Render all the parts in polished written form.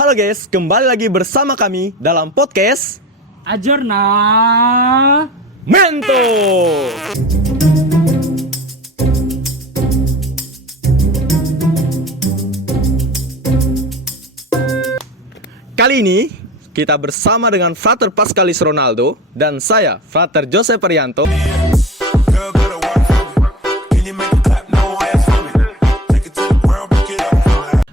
Halo guys, kembali lagi bersama kami dalam podcast Ajorna Mento. Kali ini kita bersama dengan Frater Pascalis Ronaldo dan saya, Frater Jose Perianto,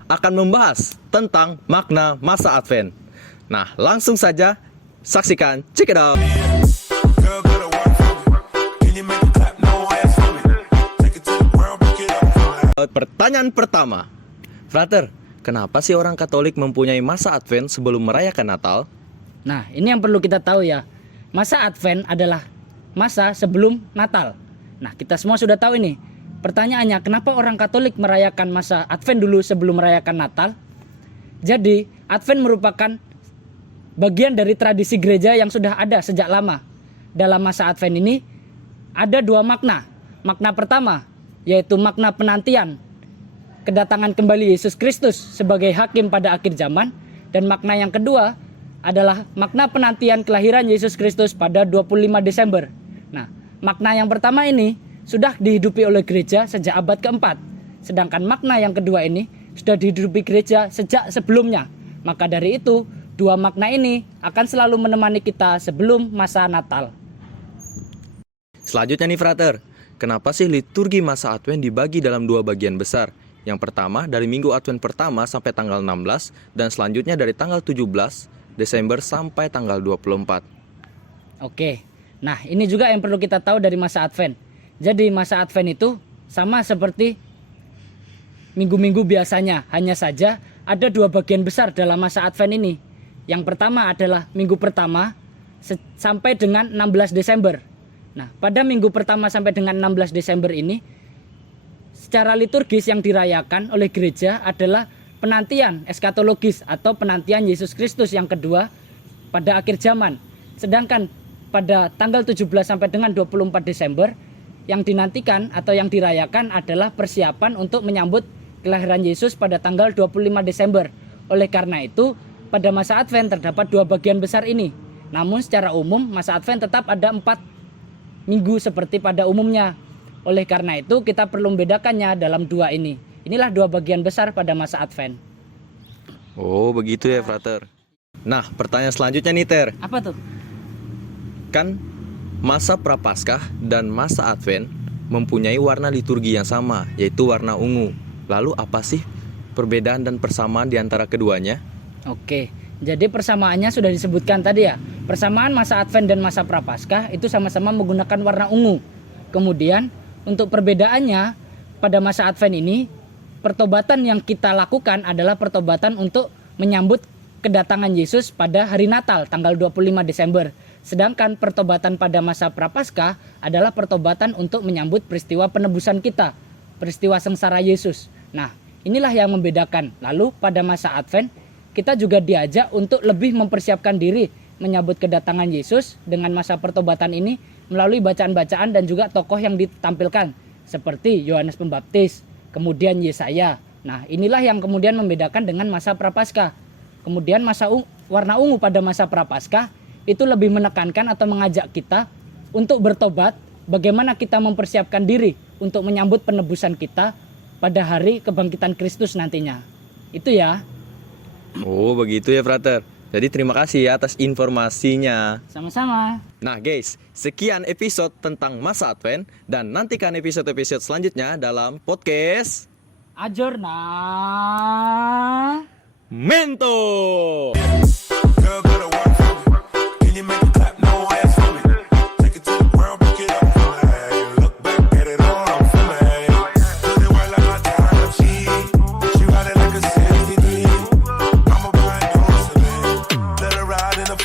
akan membahas tentang makna masa Advent. Nah, langsung saja saksikan, check it out. Pertanyaan pertama, Frater, kenapa sih orang Katolik mempunyai masa Advent sebelum merayakan Natal? Nah, ini yang perlu kita tahu ya. Masa Advent adalah masa sebelum Natal. Nah, kita semua sudah tahu ini. Pertanyaannya, kenapa orang Katolik merayakan masa Advent dulu sebelum merayakan Natal? Jadi, Advent merupakan bagian dari tradisi gereja yang sudah ada sejak lama. Dalam masa Advent ini, ada dua makna. Makna pertama, yaitu makna penantian kedatangan kembali Yesus Kristus sebagai hakim pada akhir zaman. Dan makna yang kedua adalah makna penantian kelahiran Yesus Kristus pada 25 Desember. Nah, makna yang pertama ini sudah dihidupi oleh gereja sejak abad keempat. Sedangkan makna yang kedua ini sudah dihidupi gereja sejak sebelumnya. Maka dari itu, dua makna ini akan selalu menemani kita sebelum masa Natal. Selanjutnya nih Frater, kenapa sih liturgi masa Advent dibagi dalam dua bagian besar? Yang pertama dari minggu Advent pertama sampai tanggal 16 dan selanjutnya dari tanggal 17 Desember sampai tanggal 24. Oke, nah ini juga yang perlu kita tahu dari masa Advent. Jadi masa Advent itu sama seperti minggu-minggu biasanya. Hanya saja ada dua bagian besar dalam masa Advent ini. Yang pertama adalah minggu pertama sampai dengan 16 Desember. Nah, pada minggu pertama sampai dengan 16 Desember ini, secara liturgis yang dirayakan oleh gereja adalah penantian eskatologis atau penantian Yesus Kristus yang kedua pada akhir zaman. Sedangkan pada tanggal 17 sampai dengan 24 Desember yang dinantikan atau yang dirayakan adalah persiapan untuk menyambut kelahiran Yesus pada tanggal 25 Desember. Oleh karena itu, pada masa Advent terdapat dua bagian besar ini. Namun secara umum, masa Advent tetap ada 4 minggu seperti pada umumnya. Oleh karena itu, kita perlu membedakannya dalam dua ini. Inilah dua bagian besar pada masa Advent. Oh, begitu ya Frater. Nah, pertanyaan selanjutnya nih Ter. Apa tuh? Kan masa Prapaskah dan masa Advent mempunyai warna liturgi yang sama, yaitu warna ungu. Lalu apa sih perbedaan dan persamaan di antara keduanya? Oke, jadi persamaannya sudah disebutkan tadi ya. Persamaan masa Advent dan masa Prapaskah itu sama-sama menggunakan warna ungu. Kemudian untuk perbedaannya, pada masa Advent ini pertobatan yang kita lakukan adalah pertobatan untuk menyambut kedatangan Yesus pada hari Natal tanggal 25 Desember. Sedangkan pertobatan pada masa Prapaskah adalah pertobatan untuk menyambut peristiwa penebusan kita, peristiwa sengsara Yesus. Nah, inilah yang membedakan. Lalu pada masa Advent, kita juga diajak untuk lebih mempersiapkan diri menyambut kedatangan Yesus dengan masa pertobatan ini melalui bacaan-bacaan dan juga tokoh yang ditampilkan seperti Yohanes Pembaptis, kemudian Yesaya. Nah, inilah yang kemudian membedakan dengan masa Prapaskah. Kemudian warna ungu pada masa Prapaskah itu lebih menekankan atau mengajak kita untuk bertobat, bagaimana kita mempersiapkan diri untuk menyambut penebusan kita pada hari kebangkitan Kristus nantinya. Itu ya. Oh, begitu ya Frater. Jadi terima kasih ya atas informasinya. Sama-sama. Nah guys, sekian episode tentang masa Advent dan nantikan episode-episode selanjutnya dalam podcast Ajorna Mento.